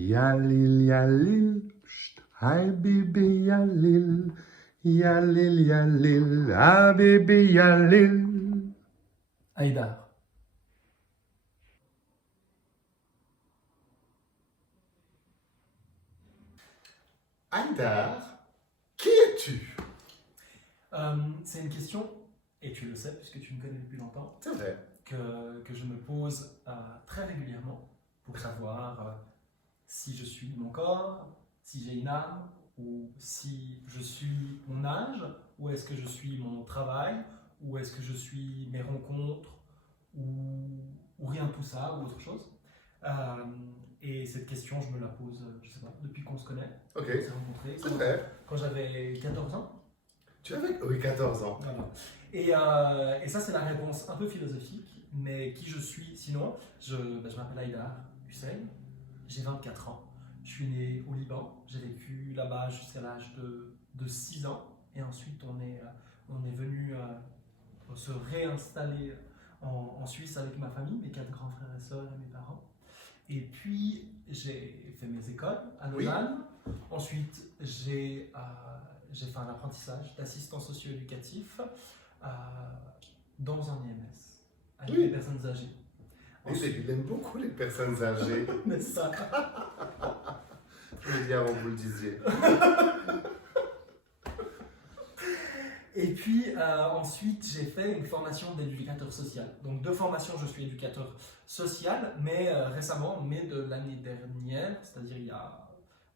Yalil, yalil, pst, habibi, yalil. Yalil, yalil, habibi, yalil. Haïdar. Haïdar, qui es-tu? C'est une question, et tu le sais puisque tu me connais depuis longtemps, C'est vrai. que je me pose très régulièrement pour savoir si je suis mon corps, si j'ai une âme, ou si je suis mon âge, ou est-ce que je suis mon travail, ou est-ce que je suis mes rencontres, ou rien de tout ça, ou autre chose. Et cette question, je me la pose, je sais pas, depuis qu'on se connaît, Ok, on s'est rencontrés, c'est vrai. quand j'avais 14 ans. Tu avais, oui, 14 ans. Voilà. Et ça, c'est la réponse un peu philosophique, mais qui je suis sinon, je m'appelle Haïdar Hussein, j'ai 24 ans, je suis né au Liban, j'ai vécu là-bas jusqu'à l'âge de 6 ans, et ensuite on est venu se réinstaller en Suisse avec ma famille, mes 4 grands frères et sœurs et mes parents. Et puis j'ai fait mes écoles à Lausanne, ensuite j'ai fait un apprentissage d'assistant socio-éducatif dans un IMS avec Oui. les personnes âgées. Il aime beaucoup les personnes âgées. N'est-ce pas? Je l'ai dit avant que vous le disiez. Et puis ensuite, j'ai fait une formation d'éducateur social. Donc 2 formations, je suis éducateur social, mais récemment, en mai de l'année dernière, c'est-à-dire il y a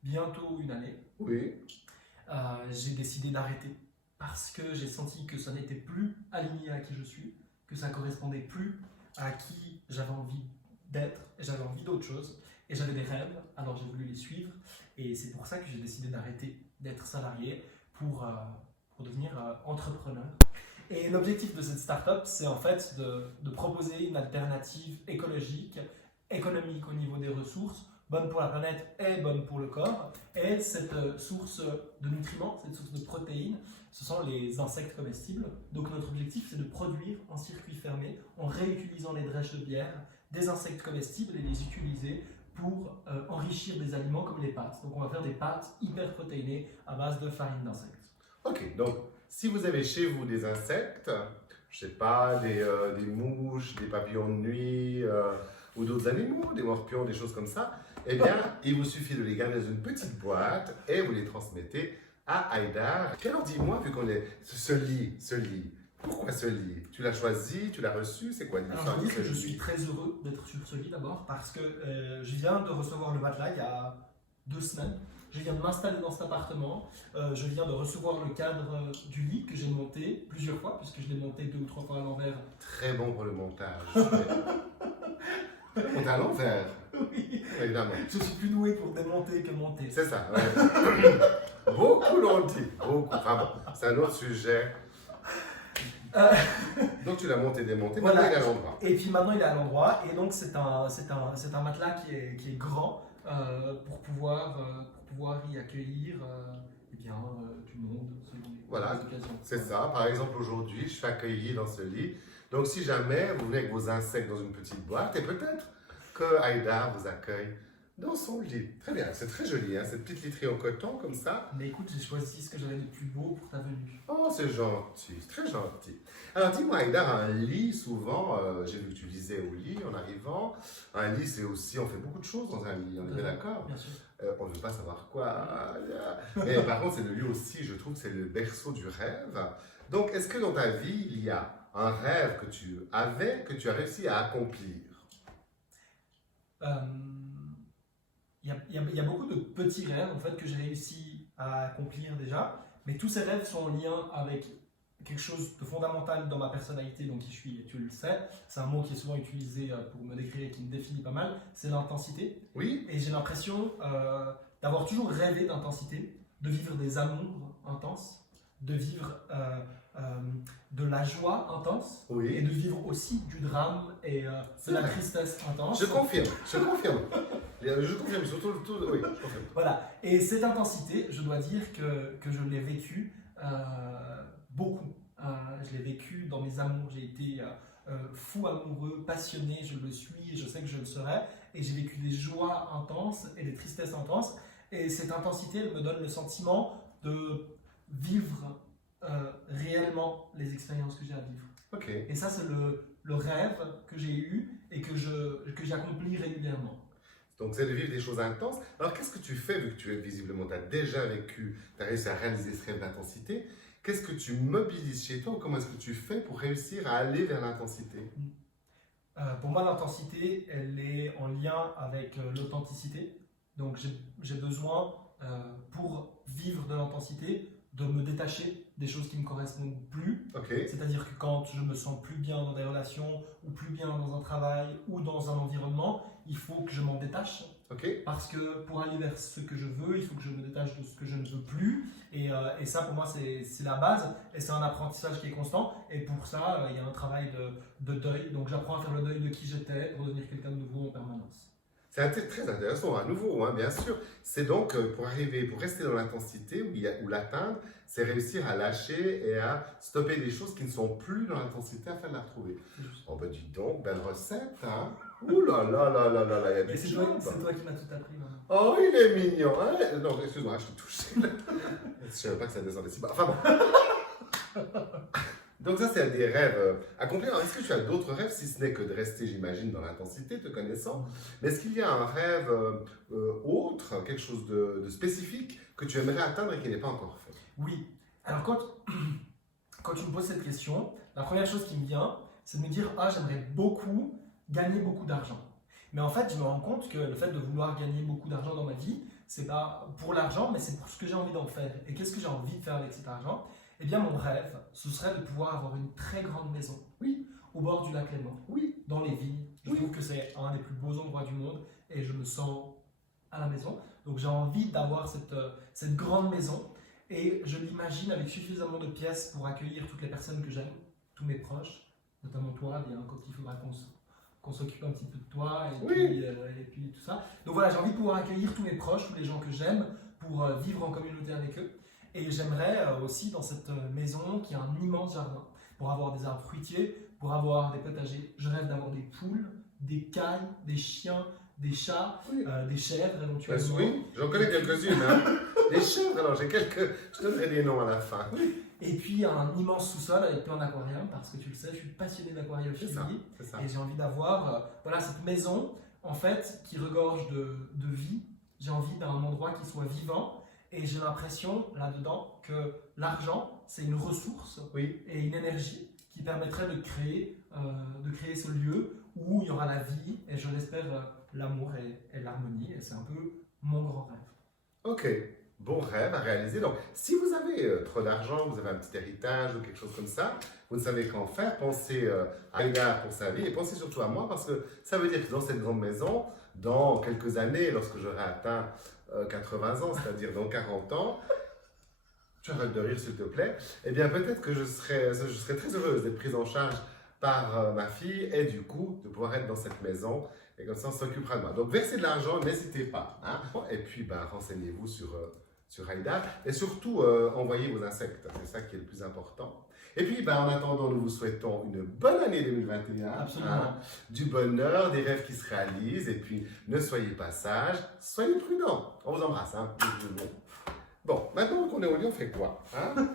bientôt une année, Oui. j'ai décidé d'arrêter parce que j'ai senti que ça n'était plus aligné à qui je suis, que ça correspondait plus à qui j'avais envie d'être, j'avais envie d'autre chose, et j'avais des rêves, alors j'ai voulu les suivre, et c'est pour ça que j'ai décidé d'arrêter d'être salarié pour devenir entrepreneur. Et l'objectif de cette start-up, c'est en fait de proposer une alternative écologique, économique au niveau des ressources, bonne pour la planète et bonne pour le corps. Et cette source de nutriments, cette source de protéines, ce sont les insectes comestibles. Donc notre objectif, c'est de produire en circuit fermé, en réutilisant les drèches de bière, des insectes comestibles et les utiliser pour enrichir des aliments comme les pâtes. Donc on va faire des pâtes hyper protéinées à base de farine d'insectes. Ok, donc si vous avez chez vous des insectes, je sais pas, des mouches, des papillons de nuit ou d'autres animaux, des morpions, des choses comme ça, eh bien, il vous suffit de les garder dans une petite boîte et vous les transmettez à Haïdar. Alors dis-moi, vu qu'on est... Ce lit, pourquoi ce lit? Tu l'as choisi, tu l'as reçu, c'est quoi l'histoire? Alors je veux dire que je suis très heureux d'être sur ce lit d'abord parce que je viens de recevoir le matelas il y a 2 semaines. Je viens de m'installer dans cet appartement, je viens de recevoir le cadre du lit que j'ai monté plusieurs fois, puisque je l'ai monté 2 ou 3 fois à l'envers. Très bon pour le montage. On est à l'envers. Oui, Évidemment. je suis plus doué pour démonter que monter. C'est ça, ouais. Beaucoup l'ont dit, beaucoup. Enfin bon, c'est un autre sujet. Donc tu l'as monté, démonté, Voilà. maintenant il est à l'endroit. Et puis maintenant il est à l'endroit, et donc c'est un matelas qui est grand pour pouvoir y accueillir eh bien, du monde selon Voilà, les occasions. c'est ça. Par exemple, aujourd'hui, je suis accueilli dans ce lit. Donc, si jamais vous venez avec vos insectes dans une petite boîte, et peut-être que Haïdar vous accueille dans son lit. Très bien, c'est très joli, hein, cette petite literie en coton comme ça. Mais écoute, j'ai choisi ce que j'avais de plus beau pour ta venue. Oh, c'est gentil, c'est très gentil. Alors, dis-moi, Haïdar, un lit, souvent, j'ai vu que tu lisais au lit en arrivant. Un lit, c'est aussi, on fait beaucoup de choses dans un lit, on est d'accord? Bien sûr. On ne veut pas savoir quoi. Mais par contre, c'est le lieu aussi, je trouve que c'est le berceau du rêve. Donc, est-ce que dans ta vie, il y a un rêve que tu avais, que tu as réussi à accomplir? Il y a beaucoup de petits rêves en fait, que j'ai réussi à accomplir déjà, mais tous ces rêves sont en lien avec quelque chose de fondamental dans ma personnalité, donc qui je suis, et tu le sais, c'est un mot qui est souvent utilisé pour me décrire et qui me définit pas mal, c'est l'intensité. Oui. Et j'ai l'impression d'avoir toujours rêvé d'intensité, de vivre des amours intenses, de vivre de la joie intense, et Oui. de vivre aussi du drame et de la tristesse intense. Je confirme, je confirme. Je confirme, surtout le tout. Oui, je confirme. Voilà, et cette intensité, je dois dire que je l'ai vécue beaucoup. Je l'ai vécue dans mes amours, j'ai été fou amoureux, passionné, je le suis et je sais que je le serai. Et j'ai vécu des joies intenses et des tristesses intenses. Et cette intensité, elle me donne le sentiment de vivre réellement les expériences que j'ai à vivre. Ok. Et ça, c'est le rêve que j'ai eu et que j'accomplis régulièrement. Donc, c'est de vivre des choses intenses. Alors, qu'est-ce que tu fais, vu que tu es visiblement, tu as déjà vécu, tu as réussi à réaliser ce rêve d'intensité, qu'est-ce que tu mobilises chez toi ou comment est-ce que tu fais pour réussir à aller vers l'intensité? Pour moi, l'intensité, elle est en lien avec l'authenticité. Donc, j'ai besoin, pour vivre de l'intensité, de me détacher des choses qui ne me correspondent plus. Ok. C'est-à-dire que quand je me sens plus bien dans des relations, ou plus bien dans un travail, ou dans un environnement, il faut que je m'en détache. Ok. Parce que pour aller vers ce que je veux, il faut que je me détache de ce que je ne veux plus. Et ça, pour moi, c'est la base. Et c'est un apprentissage qui est constant. Et pour ça, il y a un travail de deuil. Donc, j'apprends à faire le deuil de qui j'étais pour devenir quelqu'un de nouveau en permanence. C'est très intéressant, à nouveau, hein, bien sûr. C'est donc pour arriver, pour rester dans l'intensité ou l'atteindre, c'est réussir à lâcher et à stopper des choses qui ne sont plus dans l'intensité afin de la retrouver. Oh ben dis donc, belle recette, hein. Ouh là là là là là là, il y a Et du job. c'est toi qui m'as tout appris, maman. Oh, il est mignon, hein. Non, excuse-moi, je t'ai touché. Je ne savais pas que ça descendait si bas. Enfin bon. Donc ça, c'est des rêves accomplis. Alors, est-ce que tu as d'autres rêves, si ce n'est que de rester, j'imagine, dans l'intensité, te connaissant? Mais est-ce qu'il y a un rêve autre, quelque chose de spécifique que tu aimerais atteindre et qui n'est pas encore fait? Oui. Alors, quand tu me poses cette question, la première chose qui me vient, c'est de me dire, ah, j'aimerais beaucoup gagner beaucoup d'argent. Mais en fait, je me rends compte que le fait de vouloir gagner beaucoup d'argent dans ma vie, c'est pas pour l'argent, mais c'est pour ce que j'ai envie d'en faire. Et qu'est-ce que j'ai envie de faire avec cet argent? Eh bien, mon rêve, ce serait de pouvoir avoir une très grande maison, Oui. au bord du lac Léman, Oui. dans les vignes. Je Oui. trouve que c'est un des plus beaux endroits du monde et je me sens à la maison. Donc, j'ai envie d'avoir cette grande maison et je l'imagine avec suffisamment de pièces pour accueillir toutes les personnes que j'aime, tous mes proches, notamment toi, bien, quand il faudra qu'on s'occupe un petit peu de toi et puis tout ça. Donc voilà, j'ai envie de pouvoir accueillir tous mes proches, tous les gens que j'aime, pour vivre en communauté avec eux. Et j'aimerais aussi dans cette maison qu'il y ait un immense jardin, pour avoir des arbres fruitiers, pour avoir des potagers. Je rêve d'avoir des poules, des cailles, des chiens, des chats, des chèvres éventuellement. Oui, j'en connais quelques-unes. Hein. Des chèvres, alors j'ai quelques... Je donnerai des noms à la fin. Et puis un immense sous-sol avec plein d'aquariums, parce que tu le sais, je suis passionné d'aquariophilie. C'est ça. Et j'ai envie d'avoir cette maison, en fait, qui regorge de vie. J'ai envie d'un endroit qui soit vivant. Et j'ai l'impression, là-dedans, que l'argent, c'est une ressource et une énergie qui permettrait de créer ce lieu où il y aura la vie et, je l'espère, l'amour et l'harmonie. Et c'est un peu mon grand rêve. Ok, bon rêve à réaliser. Donc, si vous avez trop d'argent, vous avez un petit héritage ou quelque chose comme ça, vous ne savez qu'en faire, pensez à Aïda pour sa vie et pensez surtout à moi parce que ça veut dire que dans cette grande maison, dans quelques années, lorsque j'aurai atteint 80 ans, c'est-à-dire dans 40 ans, tu arrêtes de rire s'il te plaît, eh bien peut-être que je serai très heureuse d'être prise en charge par ma fille et du coup de pouvoir être dans cette maison et comme ça on s'occupera de moi. Donc versez de l'argent, n'hésitez pas. Hein? Et puis renseignez-vous sur Aïda et surtout envoyez vos insectes, c'est ça qui est le plus important. Et puis, en attendant, nous vous souhaitons une bonne année 2021. Absolument. Hein, du bonheur, des rêves qui se réalisent. Et puis, ne soyez pas sages, soyez prudents. On vous embrasse. Hein. Bon, maintenant qu'on est au lit, on fait quoi hein?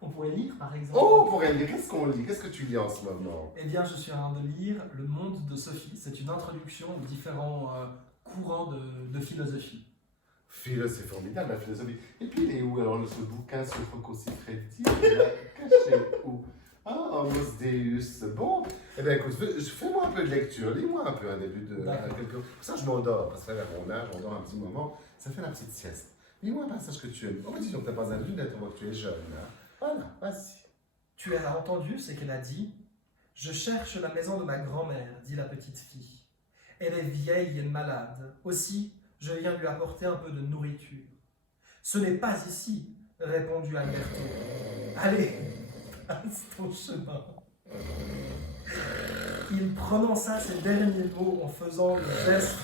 On pourrait lire, par exemple. Oh, on pourrait lire. Qu'est-ce qu'on lit? Qu'est-ce que tu lis en ce moment? Eh bien, je suis en train de lire Le Monde de Sophie. C'est une introduction aux différents courants de philosophie. C'est formidable, la philosophie. Et puis, il est où alors ce bouquin sur Rocco Siffredi? Caché où? Ah, Homo Deus. Bon, eh bien, écoute, fais-moi un peu de lecture. Lis-moi un peu un début de quelque... Ça, je m'endors, parce que à mon âge, on dort un petit moment. Ça fait la petite sieste. Lis-moi un passage que tu aimes. Oh, dis donc, t'as pas un lunette, on voit que tu es jeune. Hein. Voilà, vas-y. Tu as entendu ce qu'elle a dit? Je cherche la maison de ma grand-mère, dit la petite fille. Elle est vieille et malade. Aussi, je viens lui apporter un peu de nourriture. Ce n'est pas ici, répondit Alberto. Allez, passe ton chemin. Il prononça ces derniers mots en faisant le geste